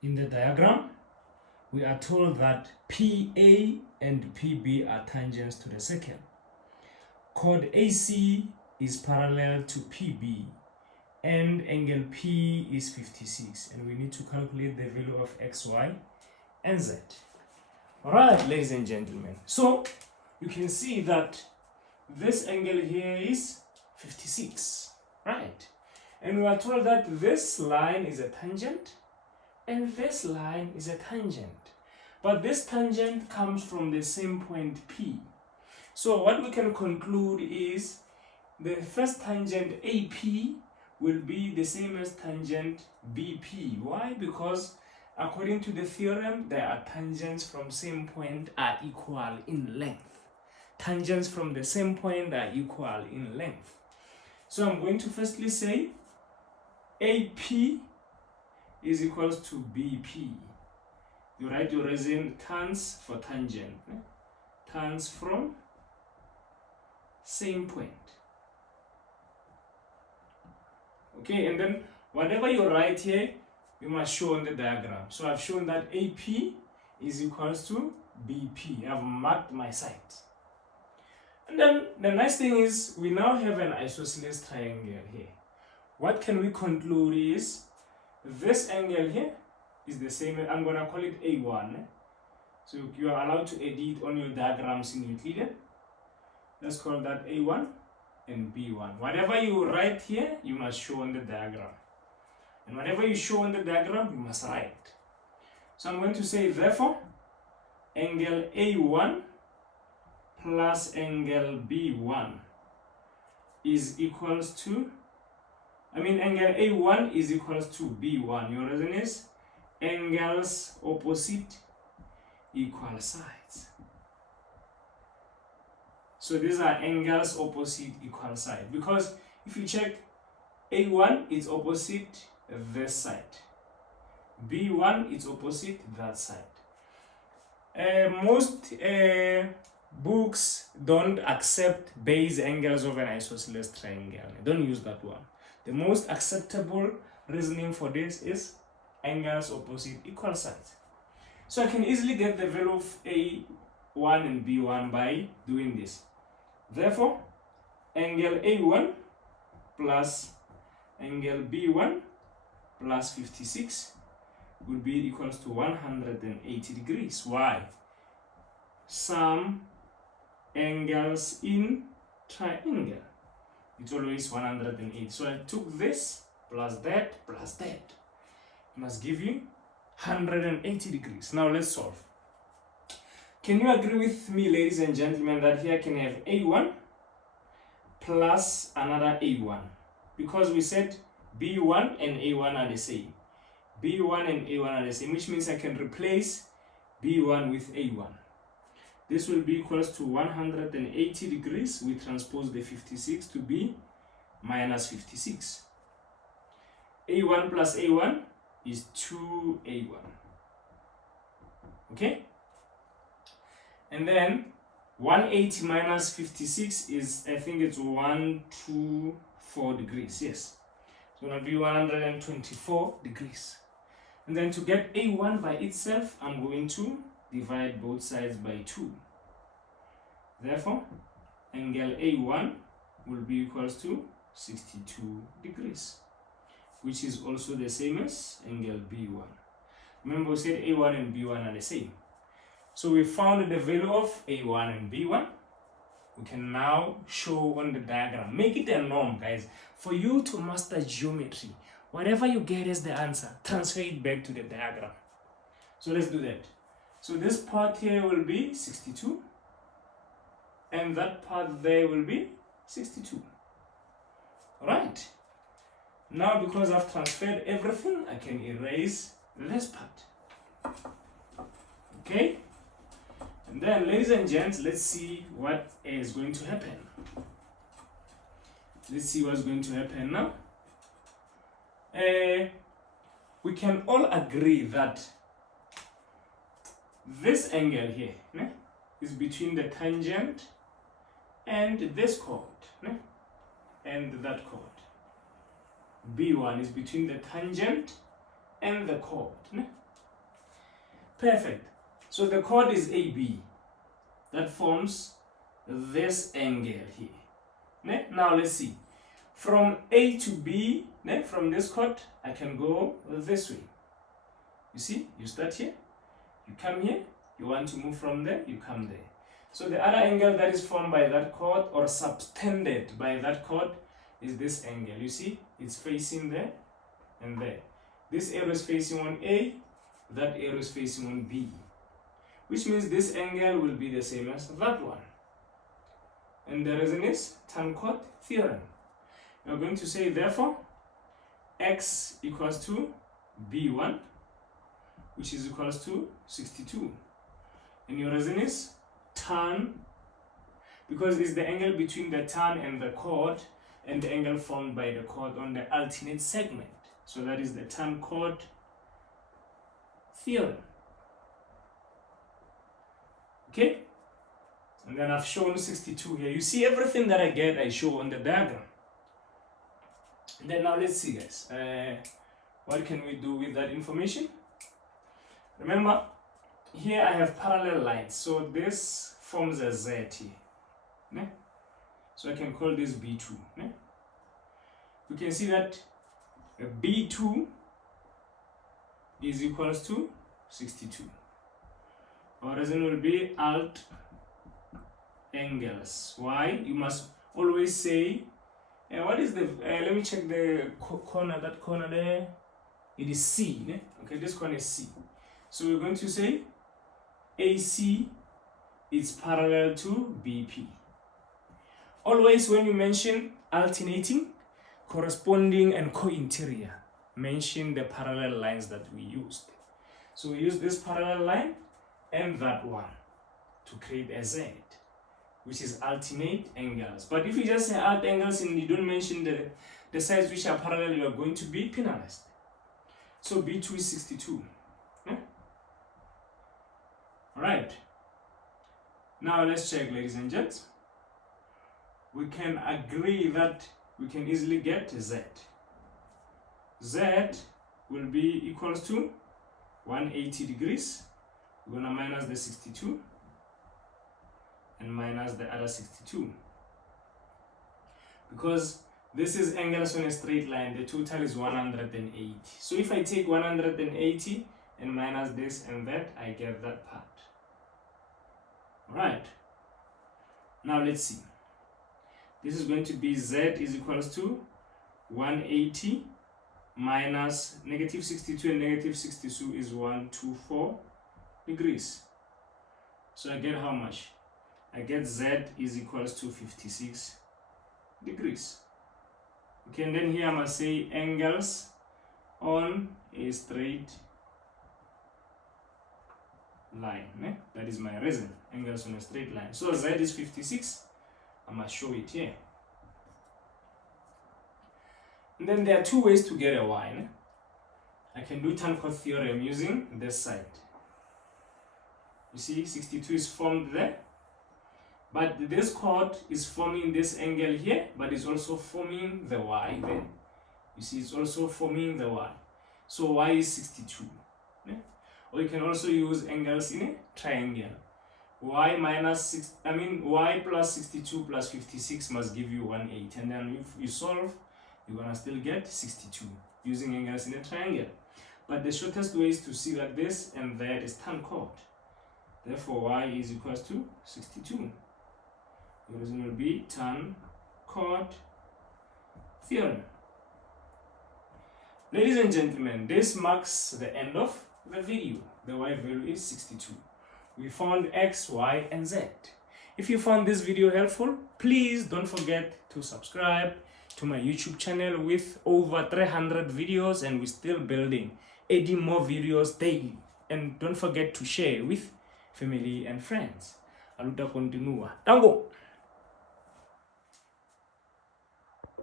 In the diagram, we are told that PA and PB are tangents to the circle. Chord AC is parallel to PB and angle P is 56, and we need to calculate the value of X, Y, and Z. Alright, ladies and gentlemen, so you can see that this angle here is 56, right? And we are told that this line is a tangent and this line is a tangent, but this tangent comes from the same point P. So what we can conclude is the first tangent AP will be the same as tangent BP. Why? Because according to the theorem, there are tangents from same point are equal in length. Tangents from the same point are equal in length. So I'm going to firstly say AP is equals to BP. You write your reason tans for tangent. Tans from same point. Okay, and then whatever you write here, you must show on the diagram. So I've shown that AP is equals to BP. I've marked my site. And then the next thing is we now have an isosceles triangle here. What can we conclude is this angle here is the same. I'm going to call it A1. So you are allowed to edit on your diagrams in Euclidean. Let's call that A1 and B1. Whatever you write here, you must show on the diagram. And whatever you show on the diagram, you must write. So I'm going to say, therefore, angle A1 plus angle B1 is equals to, angle A1 is equals to B1. Your reason is angles opposite equal sides. So these are angles opposite equal side, because if you check, A1 is opposite this side, B1 is opposite that side. Most books don't accept base angles of an isosceles triangle. Don't use that one. The most acceptable reasoning for this is angles opposite equal sides. So I can easily get the value of A1 and B1 by doing this. Therefore, angle A1 plus angle B1 plus 56 will be equals to 180 degrees. Why? Sum angles in triangle, it's always 180. So I took this plus that plus that. It must give you 180 degrees. Now let's solve. Can you agree with me, ladies and gentlemen, that here I can have A1 plus another A1? Because we said B1 and A1 are the same. B1 and A1 are the same, which means I can replace B1 with A1. This will be equals to 180 degrees. We transpose the 56 to be minus 56. A1 plus A1 is 2A1. Okay? And then 180 minus 56 is, I think it's 124 degrees. Yes. It's going to be 124 degrees. And then to get A1 by itself, I'm going to divide both sides by 2. Therefore, angle A1 will be equals to 62 degrees, which is also the same as angle B1. Remember, we said A1 and B1 are the same. So we found the value of A1 and B1. We can now show on the diagram. Make it a norm, guys. For you to master geometry, whatever you get as the answer, transfer it back to the diagram. So let's do that. So this part here will be 62. And that part there will be 62. Alright. Now because I've transferred everything, I can erase this part. Okay? And then, ladies and gents, let's see what is going to happen. Let's see what's going to happen now. We can all agree that this angle here is between the tangent and this chord and that chord. B1 is between the tangent and the chord. Perfect. So the chord is AB. That forms this angle here. Ne? Now let's see. From A to B, ne? From this chord, I can go this way. You see, you start here, you come here, you want to move from there, you come there. So the other angle that is formed by that chord or subtended by that chord is this angle. You see, it's facing there and there. This arrow is facing on A, that arrow is facing on B, which means this angle will be the same as that one. And the reason is tan chord theorem. You're going to say, therefore, x equals to b1, which is equals to 62. And your reason is tan, because it's the angle between the tan and the chord, and the angle formed by the chord on the alternate segment. So that is the tan chord theorem. Okay? And then I've shown 62 here. You see everything that I get, I show on the diagram. And then now let's see, guys. What can we do with that information? Remember, here I have parallel lines. So this forms a Z here. Ne? So I can call this B2. Ne? We can see that B2 is equals to 62. Our reason will be alt angles. Why? You must always say, what is the, let me check the corner, that corner there. It is C. Ne? Okay, this corner is C. So we're going to say AC is parallel to BP. Always when you mention alternating, corresponding, and co-interior, mention the parallel lines that we used. So we use this parallel line and that one to create a Z, which is alternate angles. But if you just say alt angles and you don't mention the sides which are parallel, you are going to be penalized. So B2 is 62. Yeah? Alright. Now let's check, ladies and gents. We can agree that we can easily get Z. Z will be equals to 180 degrees. We're going to minus the 62 and minus the other 62. Because this is angles on a straight line, the total is 180. So if I take 180 and minus this and that, I get that part. Alright. Now let's see. This is going to be Z is equals to 180 minus negative 62 and negative 62 is 124 degrees. So I get how much? I get Z is equals to 56 degrees. Okay, and then here I must say angles on a straight line. Ne? That is my reason. Angles on a straight line. So Z is 56. I must show it here. And then there are two ways to get a Y. Ne? I can do tan chord theorem using this side. You see, 62 is formed there. But this chord is forming this angle here, but it's also forming the Y there. You see, it's also forming the Y. So Y is 62. Ne? Or you can also use angles in a triangle. Y plus 62 plus 56 must give you 180. And then if you solve, you're gonna still get 62 using angles in a triangle. But the shortest way is to see like this, and that is tan chord. Therefore, Y is equals to 62. The reason will be tan chord theorem. Ladies and gentlemen, this marks the end of the video. The Y value is 62. We found X, Y, and Z. If you found this video helpful, please don't forget to subscribe to my YouTube channel with over 300 videos, and we're still building, adding more videos daily. And don't forget to share with family and friends. Aluta continua. Tango!